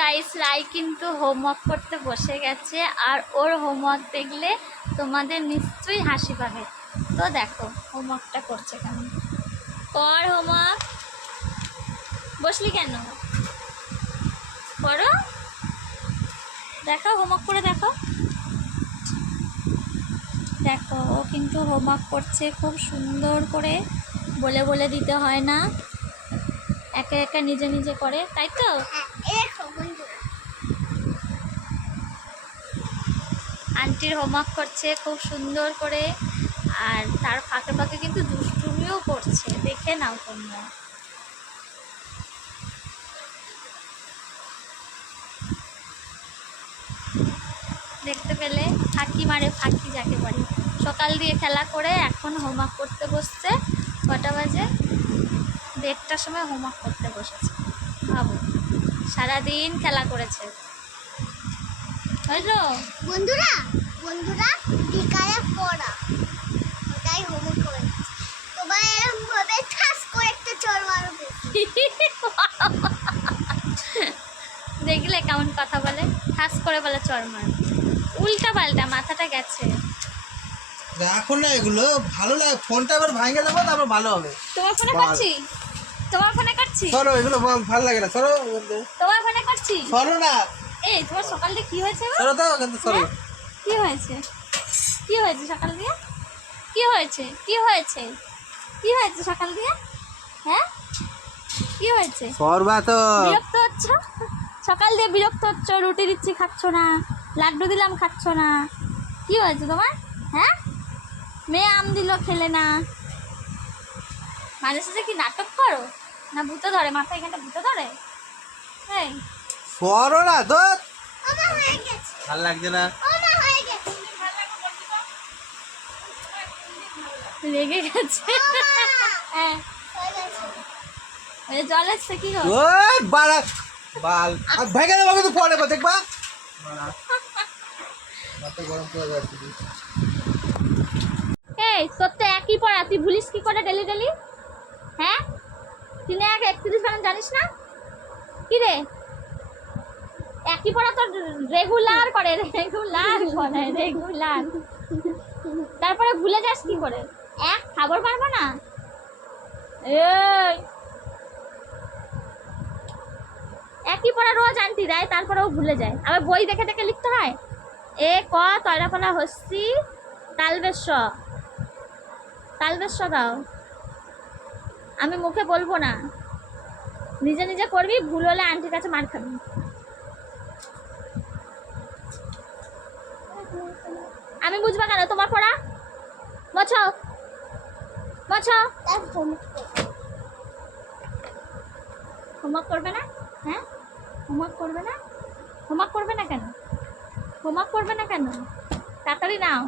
Guys, রাই কিন্তু homework করতে বসে গেছে আর ওর হোমওয়ার্ক দেখলে তোমাদের নিশ্চয়ই হাসি পাবে। তো দেখো হোমওয়ার্কটা করছে কেমন। কর হোমওয়ার্ক। বসলি কেন? করো, দেখো হোমওয়ার্ক করে দেখো। দেখো ও কিন্তু হোমওয়ার্ক করছে খুব সুন্দর করে, বলে বলে দিতে হয় না, একা একা নিজে নিজে করে, তাই তো? আন্টির হোমওয়ার্ক করছে খুব সুন্দর করে, আর তার ফাঁকে ফাঁকে কিন্তু দুষ্টুমিও করছে, দেখে নাও তোমরা। দেখতে পেলে? ফাঁকি মারে, ফাঁকি যাকে বলে। সকাল দিয়ে খেলা করে এখন হোমওয়ার্ক করতে বসছে। কটা বাজে? 1:30টার সময় হোমওয়ার্ক করতে বসেছে। ভাবো, সারাদিন খেলা করেছে। বুঝলো বন্ধুরা? বন্ধুরা বিকালে পড়া, ওটাই হোমওয়ার্ক করে। তোমরা এরকম ভাবে ঠাস করে একটা চড় মারবে। দেখলে কেমন কথা বলে, ঠাস করে বলে চড় মার, উল্টা পাল্টা, মাথাটা গেছে। রাখো না এগুলো, ভালো লাগে। ফোনটা আবার ভাঙে দেবো, তারপর ভালো হবে। তোমার ফোনে করছি, তোমার ফোনে করছি। সরো, এগুলো ভালো লাগে না, সরো। তোমার ফোনে করছি। সরো না। এই তোমার সকাল দিয়ে কি হয়েছে? সরো তো, কিন্তু সরো। কি হয়েছে? কি হয়েছে সকাল দিয়ে? কি হয়েছে? কি হয়েছে? কি হয়েছে সকাল দিয়ে? হ্যাঁ, কি হয়েছে? সরবা তো। বিরক্ত হচ্ছ? সকাল দিয়ে বিরক্ত হচ্ছ, রুটি দিচ্ছি খাচ্ছ না, লাড্ডু দিলাম খাচ্ছ না, কি হয়েছে তোমার? হ্যাঁ, মেয়ে আম দিল খেলে না। মাঝে সাঝে কি নাটক করো না? ভূতে ধরে মাথায়, এখানটা ভূতে ধরে। এই সরো না তো, ওমা হয়ে গেছে, ভালো লাগছে না। ওমা হয়ে গেছে, রেগে গেছে। হ্যাঁ, হয়ে গেছে। ওই জল আসছে কি গো? ওই বাড়া বাল, আর ভেঙে দেবো কিন্তু পরে দেখবা। মাথা গরম করে যাচ্ছে। এই তোর তো একই পড়া, তুই ভুলিস কি করে ডেলি ডেলি? হ্যাঁ, 3-1-31 বানান জানিস না? কি রে, একই পড়া তো রেগুলার করে, রেগুলার করে, রেগুলার। তারপরে ভুলে যাস কি করে? এক খবর পারবো না। এই একই পড়া রোজ আনটি দেয়, তারপরেও ভুলে যায়। আবার বই দেখে দেখে লিখতে হয়। এ ক তয়রাফলা হস্যি তালবেশ, তালবেশ দাও। আমি মুখে বলবো না, নিজে নিজে করবি, ভুল হলে আন্টির কাছে মার খাবি। আমি বুঝবা কেন তোমার পড়া? বছো বছো। তার হোমওয়ার্ক করো। হোমওয়ার্ক করবে না? হ্যাঁ, হোমওয়ার্ক করবে না? হোমওয়ার্ক করবে না কেন? হোমওয়ার্ক করবে না কেন? তাড়াতাড়ি নাও।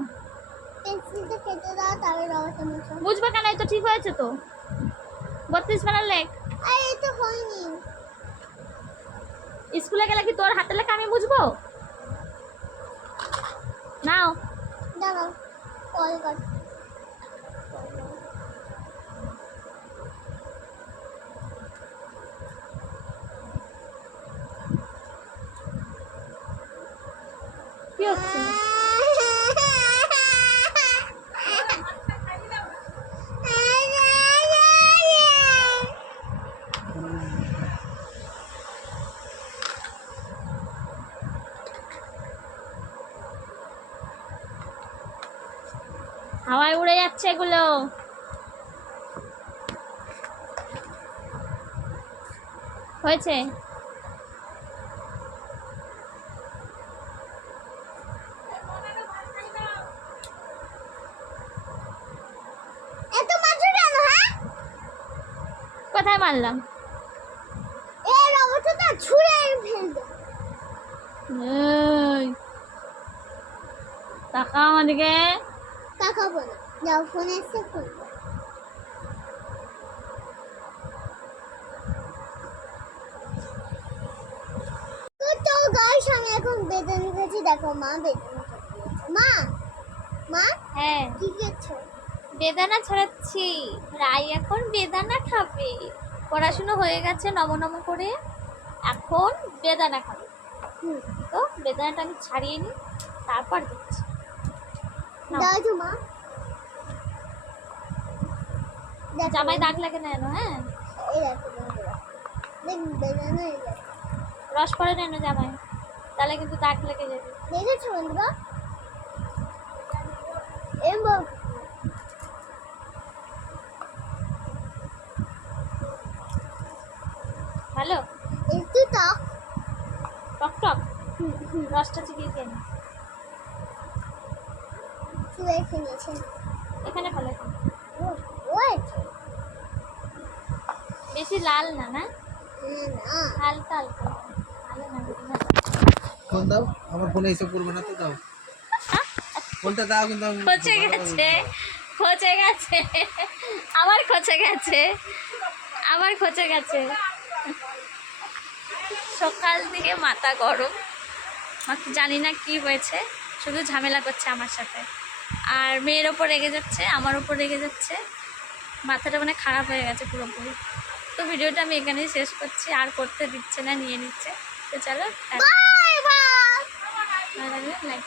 পেন্সিলটা কেটে দাও, তাহলে রবারটা মুছো। বুঝবে কেন? এই তো ঠিক হয়েছে তো, 32 বানার লেখ। আরে এই তো হয়নি। স্কুলে গেলে কি তোর হাতে লেখা আমি বুঝবো? নাও। দাঁড়াও, কল কর। কি হচ্ছে? হাওয়ায় উড়ে যাচ্ছে এগুলো। হয়েছে? এত মাত্র কেন? হ্যাঁ, কোথায় মারলাম? এই রবারটা ছুঁড়ে ফেলবে। এই টাকা আমাদেরকে। তাকাবো না, যাও ফোনে এসে করবো। তো গাইস, আমি এখন বেদানা খেয়েছি। দেখো মা বেদানা খাচ্ছে। মা, মা হ্যাঁ, কি খেয়েছো? বেদানা ছড়াচ্ছি। রাই এখন বেদানা খাবে। পড়াশুনো হয়ে গেছে নম নম করে। এখন বেদানা খাবে। হুম। তো বেদানাটা আমি ছাড়িয়ে নিই, তারপর দিচ্ছি। নাও। দাও তো মা। দেখো, জামাই দাগ লাগে না এনো, হ্যাঁ এই দেখো বন্ধুরা, দেখ বেদানা এই দেখো। রস পরে না এনো জামাই, তাহলে কিন্তু দাগ লেগে যাবে। দেখেছো বন্ধুরা? এবার ভালো একটু টক। টক টক, রসটা চিবিয়ে খেয়ে নি। চুয়ে খেয়েছে। এখানে ফেলে খাও। ও আছে। বেশি লাল না, না না হালকা হালকা, ভালো না বেশি না। ফোন দাও, আমার ফোনে এইসব করবো না তো, দাও ফোনটা দাও, কিন্তু আমি খচে গেছে, খচে গেছে, আবার খচে গেছে, আবার খচে গেছে। সকাল থেকে মাথা গরম, মাকে জানি না কি হয়েছে, শুধু ঝামেলা করছে আমার সাথে, আর মেয়ের ওপর রেগে যাচ্ছে, আমার ওপর রেগে যাচ্ছে, মাথাটা মানে খারাপ হয়ে গেছে পুরোপুরি। তো ভিডিওটা আমি এখানেই শেষ করছি, আর করতে দিচ্ছে না, নিয়ে নিচ্ছে। তো চলো, বাই বাই। ভালো লাগলে লাইক।